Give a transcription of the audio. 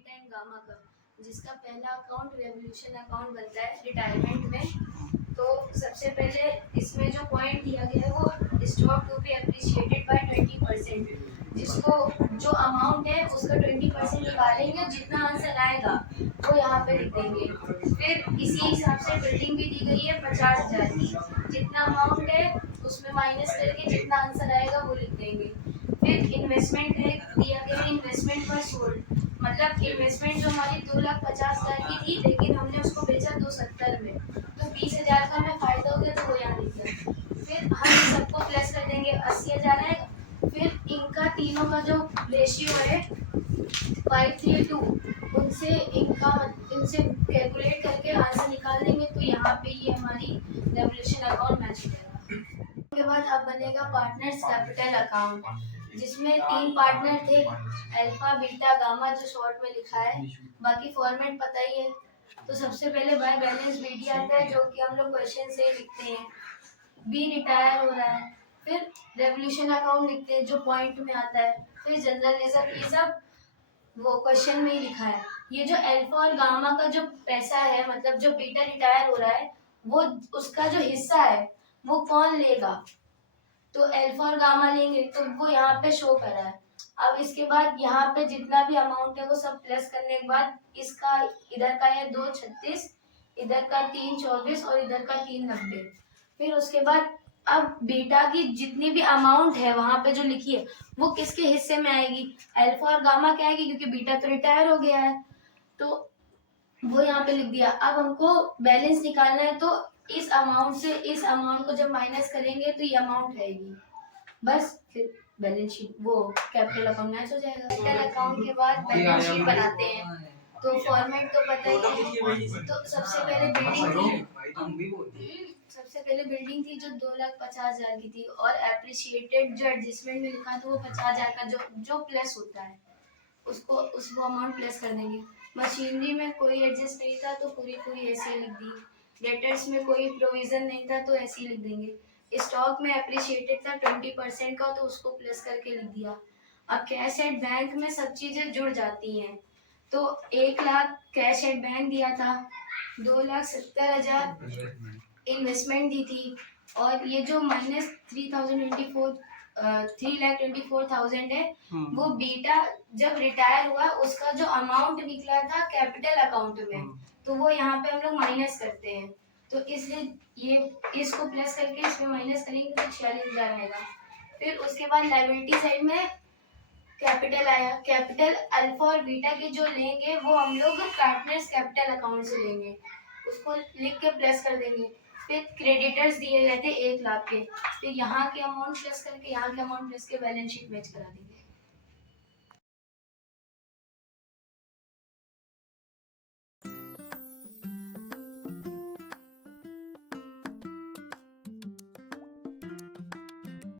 Beta and gamma का, जिसका पहला अकाउंट रेवोल्यूशन अकाउंट बनता है रिटायरमेंट में। तो सबसे पहले इसमें जो पॉइंट दिया गया है वो stock to be appreciated by 20%, जिसको जो अमाउंट है उसका 20% निकालेंगे, जितना आंसर आएगा वो यहाँ पे लिख देंगे। फिर इसी हिसाब से बिल्डिंग भी दी गई है 50,000 की, जितना अमाउंट है उसमें माइनस करके जितना आंसर आएगा वो लिख देंगे। फिर इन्वेस्टमेंट है दिया गया है, इन्वेस्टमेंट पर सोल्ड, मतलब इन्वेस्टमेंट जो हमारी 2,50,000 की थी, लेकिन हमने उसको बेचा 270 में, तो 20,000 का हमें फायदा हो गया, तो वो यहाँ लिख दिया। फिर हम सबको प्लस कर देंगे, 80,000 आएगा। फिर इनका तीनों का जो रेशियो है 5:3:2, उनसे इनसे कैलकुलेट करके आंसर निकाल देंगे, तो यहाँ पे ये हमारी रेवोल्यूशन अकाउंट मैच हो जाएगा। उसके बाद अब बनेगा पार्टनर्स कैपिटल अकाउंट, जिसमें 3 पार्टनर थे, अल्फा बीटा गामा, जो शॉर्ट में लिखा है, बाकी फॉर्मेट पता ही है। तो सबसे पहले बाय बैलेंस बीडी आता है, जो कि हम लोग क्वेश्चन से ही लिखते हैं। बी रिटायर हो रहा है, फिर रेवोल्यूशन अकाउंट लिखते हैं जो पॉइंट में आता है, फिर जनरल रिजर्व, ये सब वो क्वेश्चन में ही लिखा है। ये जो अल्फा और गामा का जो पैसा है, मतलब जो बीटा रिटायर हो रहा है, वो उसका जो हिस्सा है वो कौन लेगा, तो अल्फा और गामा लेंगे, तो वो यहाँ पे शो कर रहा है। अब इसके बाद यहाँ पे जितना भी अमाउंट है वो सब प्लस करने के बाद इसका इधर का है 236, इधर का 324 और इधर का 390। फिर उसके बाद अब बीटा की जितनी भी अमाउंट है वहां पे जो लिखी है वो किसके हिस्से में आएगी, अल्फा और गामा क्या आएगी, क्योंकि बीटा तो रिटायर हो गया है, तो वो यहाँ पे लिख दिया। अब हमको बैलेंस निकालना है, तो इस अमाउंट से इस अमाउंट को जब माइनस करेंगे तो ये अमाउंट रहेगी, बस फिर बैलेंस शीट वो कैपिटल अकाउंट मैच हो जाएगा। कैपिटल अकाउंट के बाद बैलेंस शीट बनाते हैं, तो फॉर्मेट तो पता ही है। तो सबसे पहले बिल्डिंग थी जो 2,50,000 की थी, और एप्रिशिएटेड जो एडजस्टमेंट में लिखा था वो 50,000 का जो प्लस होता है उसको अमाउंट प्लस कर देंगे। मशीनरी में कोई एडजस्ट नहीं था तो पूरी ऐसे लिख दी। डेटर्स में कोई प्रोविजन नहीं था तो ऐसे ही लिख देंगे। स्टॉक में एप्रिशिएटेड था 20% का, तो उसको प्लस करके लिख दिया। अब कैश एट बैंक में सब चीजें जुड़ जाती हैं, तो 1,00,000 कैश एट बैंक दिया था, 2,70,000 इन्वेस्टमेंट दी थी, और ये जो -3,24,000 है, वो बीटा जब रिटायर हुआ उसका जो अमाउंट निकला था कैपिटल अकाउंट में, तो वो यहाँ पे हम लोग माइनस करते हैं, तो इसलिए ये इसको प्लस करके इसमें माइनस करेंगे तो 46,000 आएगा। फिर उसके बाद लायबिलिटी साइड में कैपिटल आया, कैपिटल अल्फा और बीटा के जो लेंगे वो हम लोग पार्टनर्स कैपिटल अकाउंट से लेंगे, उसको लिख के प्लस कर देंगे। फिर क्रेडिटर्स दिए गए थे 1,00,000 के, फिर यहाँ के अमाउंट प्लस करके यहाँ के अमाउंट प्लस के बैलेंस शीट मैच करा देंगे।